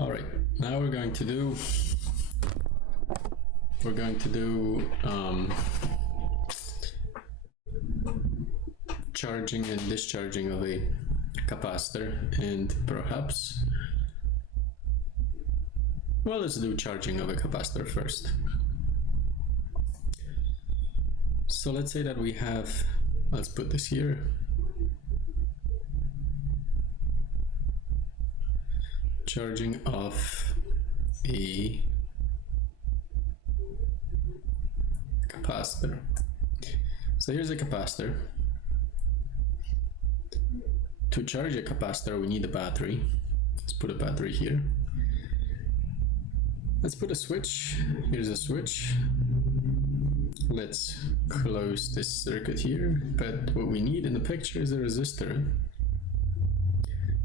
All right, now we're going to do charging and discharging of a capacitor, and perhaps, well, let's do charging of a capacitor first. So let's say that we have, let's put this here, charging of a capacitor. So here's a capacitor. To charge a capacitor, we need a battery. Let's put a battery here. Let's put a switch. Here's a switch. Let's close this circuit here. But what we need in the picture is a resistor.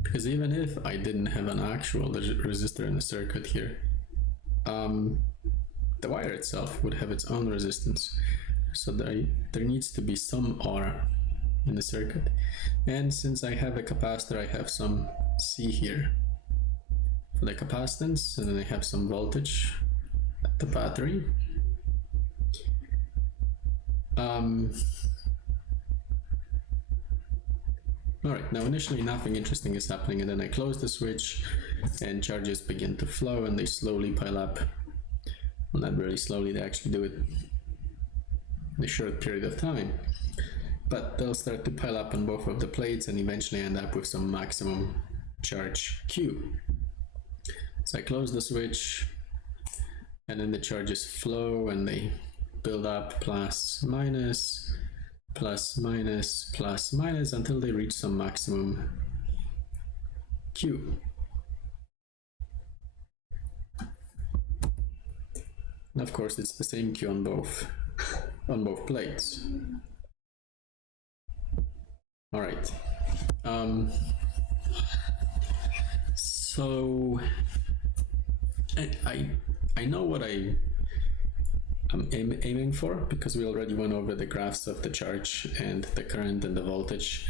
Because even if I didn't have an actual resistor in the circuit here, the wire itself would have its own resistance. So there needs to be some R in the circuit. And since I have a capacitor, I have some C here for the capacitance, and then I have some voltage at the battery. Alright, now initially nothing interesting is happening, and then I close the switch and charges begin to flow, and they slowly pile up. Well, not very slowly, they actually do it in a short period of time. But they'll start to pile up on both of the plates and eventually end up with some maximum charge Q. So I close the switch, and then the charges flow and they build up plus minus, plus minus, plus minus until they reach some maximum Q. And of course it's the same Q on both plates. All right. So I know what I'm aiming for, because we already went over the graphs of the charge and the current and the voltage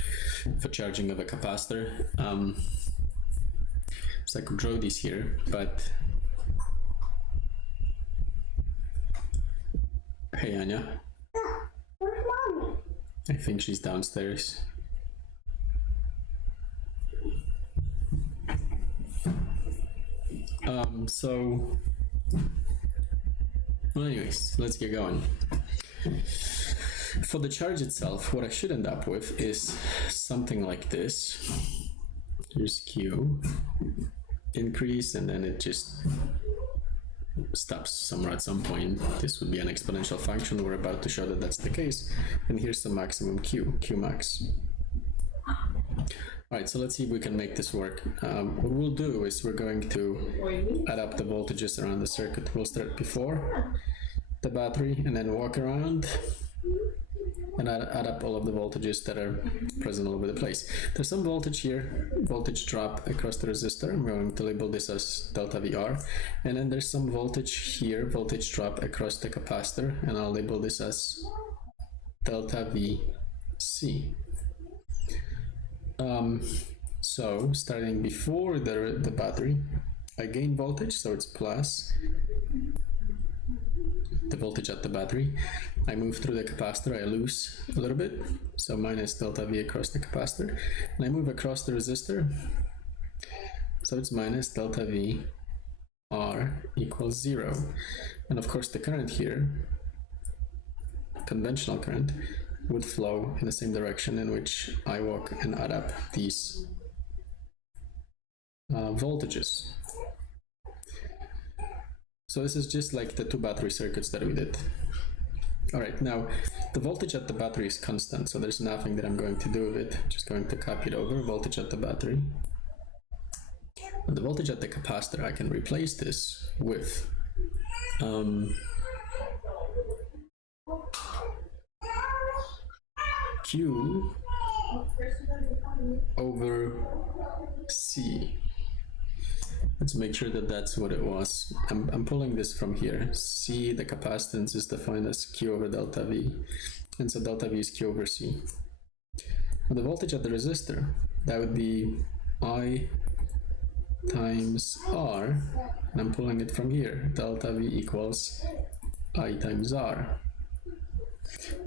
for charging of a capacitor. So I could draw these here, but hey Anya. Where's Mommy? I think she's downstairs. Well, anyways, let's get going. For the charge itself, what I should end up with is something like this. Here's Q, increase, and then it just stops somewhere at some point. This would be an exponential function. We're about to show that that's the case. And here's some maximum Q, Q max. All right, so let's see if we can make this work. What we'll do is we're going to add up the voltages around the circuit. We'll start before the battery and then walk around and add up all of the voltages that are present all over the place. There's some voltage here, voltage drop across the resistor. I'm going to label this as delta VR. And then there's some voltage here, voltage drop across the capacitor, and I'll label this as delta VC. So starting before the battery, I gain voltage, so it's plus the voltage at the battery. I move through the capacitor, I lose a little bit, so minus delta V across the capacitor. And I move across the resistor, so it's minus delta V R equals 0. And of course the current here, conventional current, would flow in the same direction in which I walk and add up these voltages. So this is just like the two battery circuits that we did. All right, now the voltage at the battery is constant, so there's nothing that I'm going to do with it. Just going to copy it over, voltage at the battery. And the voltage at the capacitor, I can replace this with Q over C. Let's make sure that that's what it was. I'm pulling this from here. C, the capacitance, is defined as Q over delta V. And so delta V is Q over C. And the voltage at the resistor, that would be I times R, and I'm pulling it from here, delta V equals I times R.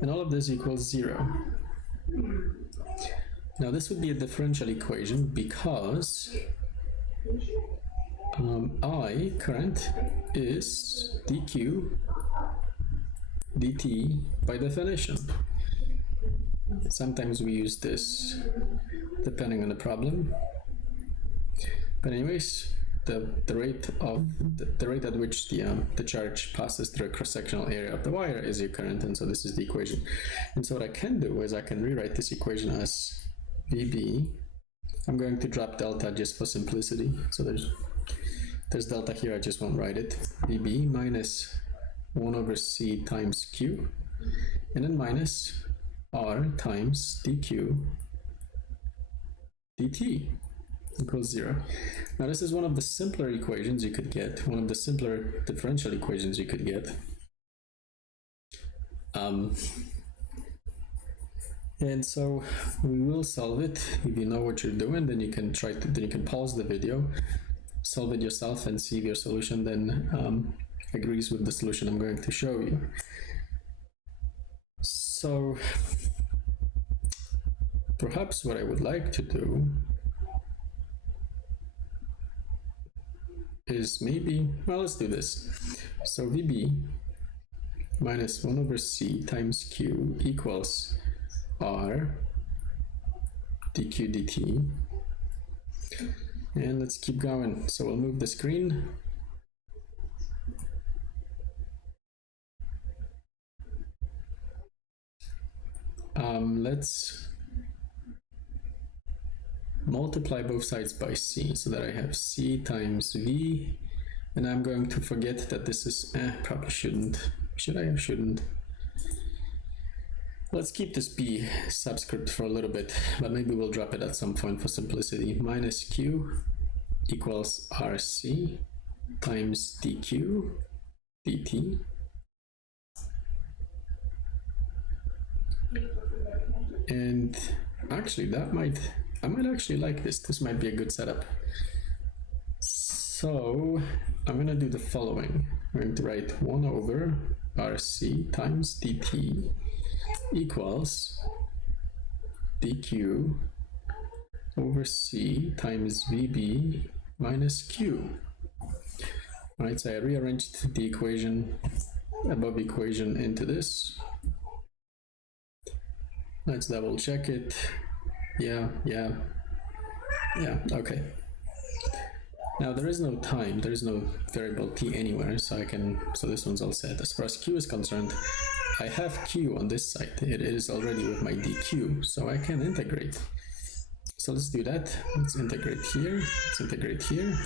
And all of this equals 0. Now this would be a differential equation because I, current, is dq dt by definition. Sometimes we use this depending on the problem. But anyways, the rate at which the charge passes through a cross-sectional area of the wire is your current, and so this is the equation. And so what I can do is I can rewrite this equation as VB. I'm going to drop delta just for simplicity. So there's delta here, I just won't write it. VB minus 1 over C times Q, and then minus R times dq dt equals 0. Now this is one of the simpler equations you could get, one of the simpler differential equations you could get. And so we will solve it. If you know what you're doing, then you can pause the video, solve it yourself, and see if your solution then agrees with the solution I'm going to show you. So perhaps what I would like to do is maybe, well, let's do this. So VB minus 1 over C times Q equals R dq dt. And let's keep going. So we'll move the screen. Let's multiply both sides by C so that I have C times V, and I'm going to forget that this is, probably shouldn't. Should I or shouldn't? Let's keep this B subscript for a little bit, but maybe we'll drop it at some point for simplicity. Minus Q equals RC times dq dt. And actually I might actually like this. This might be a good setup. So I'm going to do the following. I'm going to write 1 over RC times dt equals dq over C times VB minus Q. Alright, so I rearranged the equation, above equation, into this. Let's double check it. Yeah, okay. Now there is no time, there is no variable t anywhere, so this one's all set. As far as Q is concerned, I have Q on this side. It is already with my dq, so I can integrate. So let's do that. Let's integrate here, let's integrate here.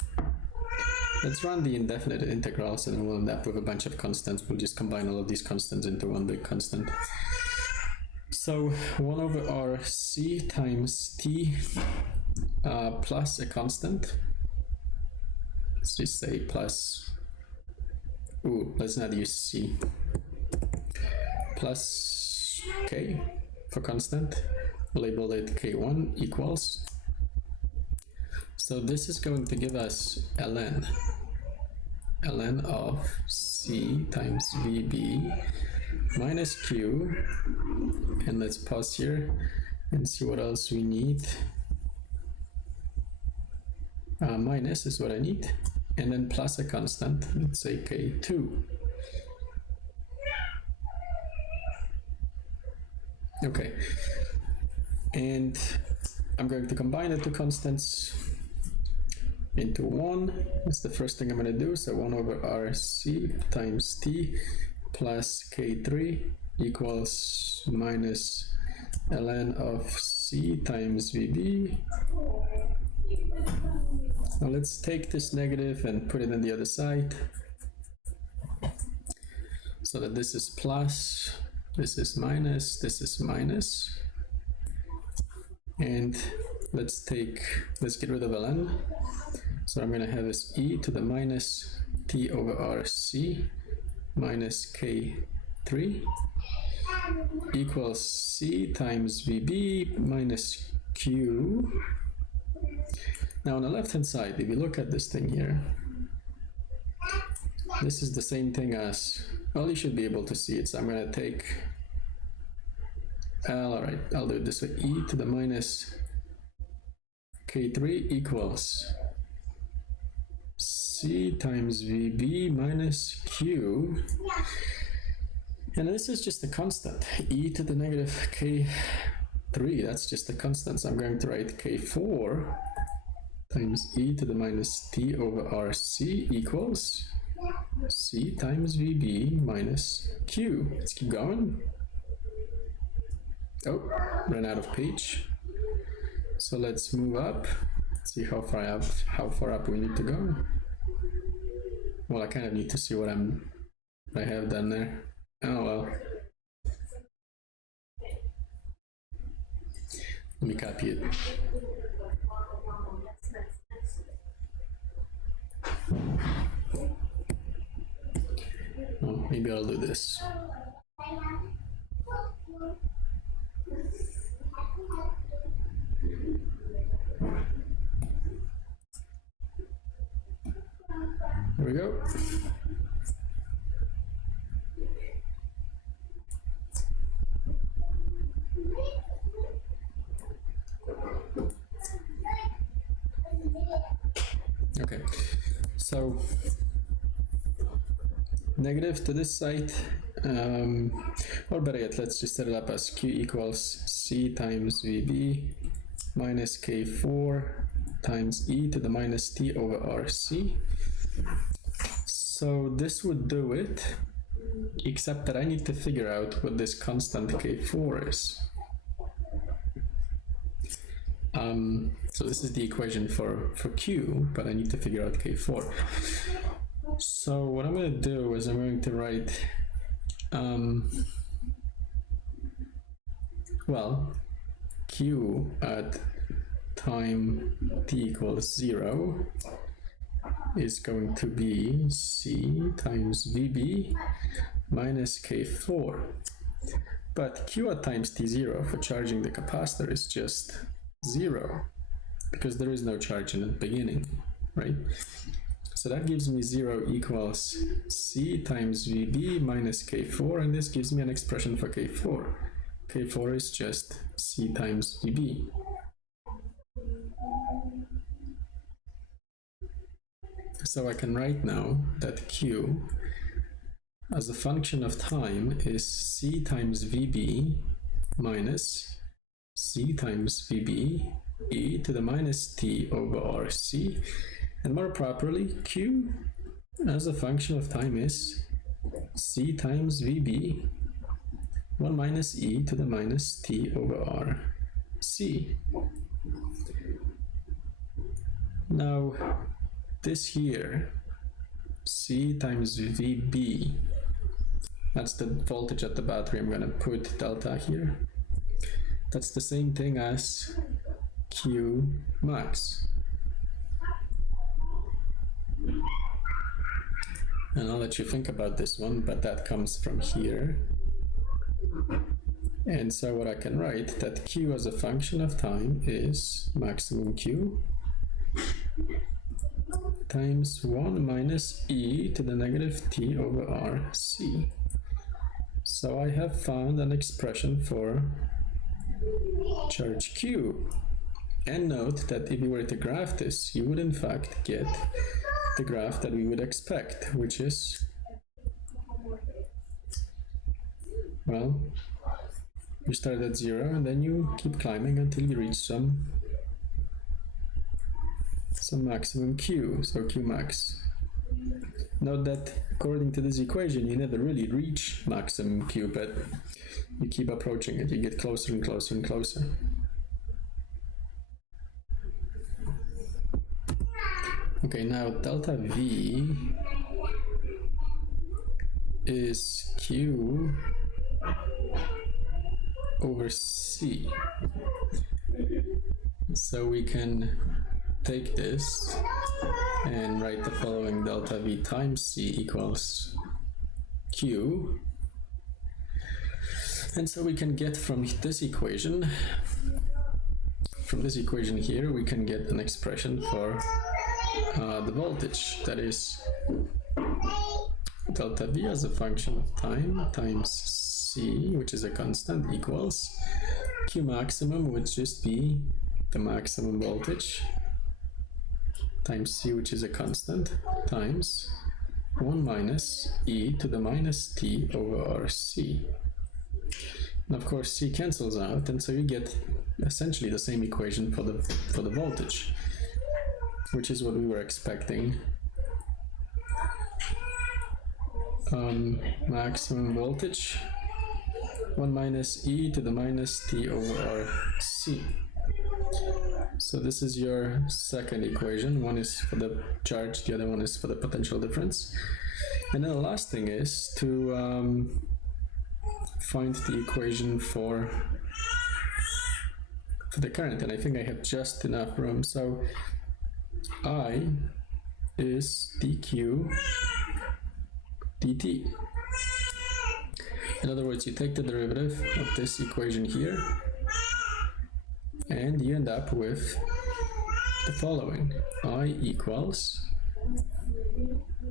Let's run the indefinite integrals, and then we'll end up with a bunch of constants. We'll just combine all of these constants into one big constant. So 1 over R C times T plus a constant. Let's just say plus, let's not use C. Plus K for constant. Label it K1 equals. So this is going to give us ln of C times VB minus Q, and let's pause here and see what else we need. Minus is what I need, and then plus a constant, let's say K2. Okay, and I'm going to combine the two constants into one. That's the first thing I'm going to do. So 1 over RC times T plus K3 equals minus ln of C times VB. Now let's take this negative and put it on the other side, so that this is plus, this is minus, this is minus. And let's get rid of ln. So I'm going to have this e to the minus t over RC minus K3 equals C times VB minus Q. Now on the left hand side, if you look at this thing here, this is the same thing as, well, you should be able to see it. So I'm going to take L, all right, I'll do it this way, e to the minus k3 equals c times vb minus q, and this is just a constant, e to the negative k3, that's just a constant, so I'm going to write k4 times e to the minus t over rc equals c times vb minus q. Let's keep going. Oh, ran out of page. So let's move up, see how far up we need to go. Well, I kind of need to see what I have done there. Oh well. Let me copy it. Oh, maybe I'll do this. There we go. Okay, so negative to this side, or better yet, let's just set it up as q equals c times vb minus k4 times e to the minus t over rc. So this would do it, except that I need to figure out what this constant k4 is. So this is the equation for q, but I need to figure out k4. So what I'm going to do is I'm going to write, well, q at time t equals 0 is going to be c times vb minus k4. But q at times t0 for charging the capacitor is just 0, because there is no charge in the beginning, right? So that gives me 0 equals c times vb minus k4, and this gives me an expression for k4. K4 is just c times vb. So I can write now that q as a function of time is c times vb minus c times vb e to the minus t over rc, and more properly, q as a function of time is c times vb 1 minus e to the minus t over rc. Now this here, c times vb, that's the voltage at the battery. I'm going to put delta here. That's the same thing as q max. And I'll let you think about this one, but that comes from here. And so what I can write, that q as a function of time is maximum q times 1 minus e to the negative t over rc. So I have found an expression for charge q. And note that if you were to graph this, you would in fact get the graph that we would expect, which is, well, you start at 0 and then you keep climbing until you reach some maximum q, so q max. Note that according to this equation, you never really reach maximum q, but you keep approaching it, you get closer and closer and closer. Okay, now delta V is Q over C. So we can take this and write the following: delta V times C equals Q. And so we can get from this equation, from this equation here, we can get an expression for the voltage, that is delta V as a function of time times C, which is a constant, equals Q maximum would just be the maximum voltage times C, which is a constant, times 1 minus e to the minus t over RC. And of course C cancels out, and so you get essentially the same equation for the voltage, which is what we were expecting. Maximum voltage 1 minus e to the minus t over RC. So this is your second equation. One is for the charge, the other one is for the potential difference. And then the last thing is to find the equation for the current, and I think I have just enough room. So I is dq dt. In other words, you take the derivative of this equation here, and you end up with the following. I equals,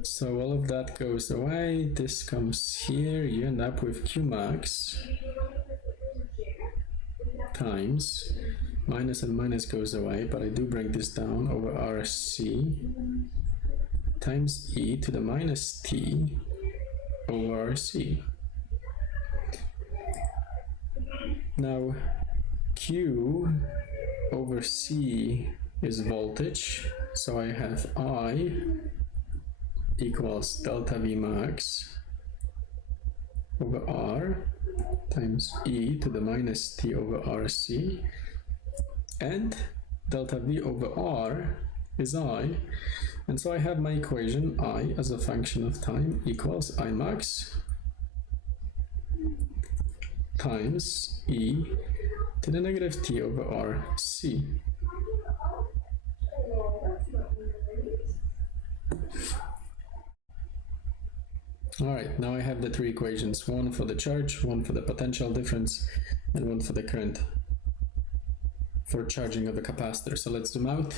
so all of that goes away, this comes here, you end up with Q max times, minus and minus goes away, but I do bring this down, over RC times e to the minus t over RC. Now Q over C is voltage, so I have I equals delta V max over R times e to the minus t over RC, and delta V over R is I, and so I have my equation I as a function of time equals I max times e to the negative t over RC. Alright, now I have the three equations, one for the charge, one for the potential difference, and one for the current for charging of a capacitor. So let's zoom out.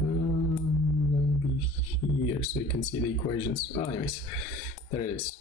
Maybe here, so you can see the equations. Well, anyways, there it is.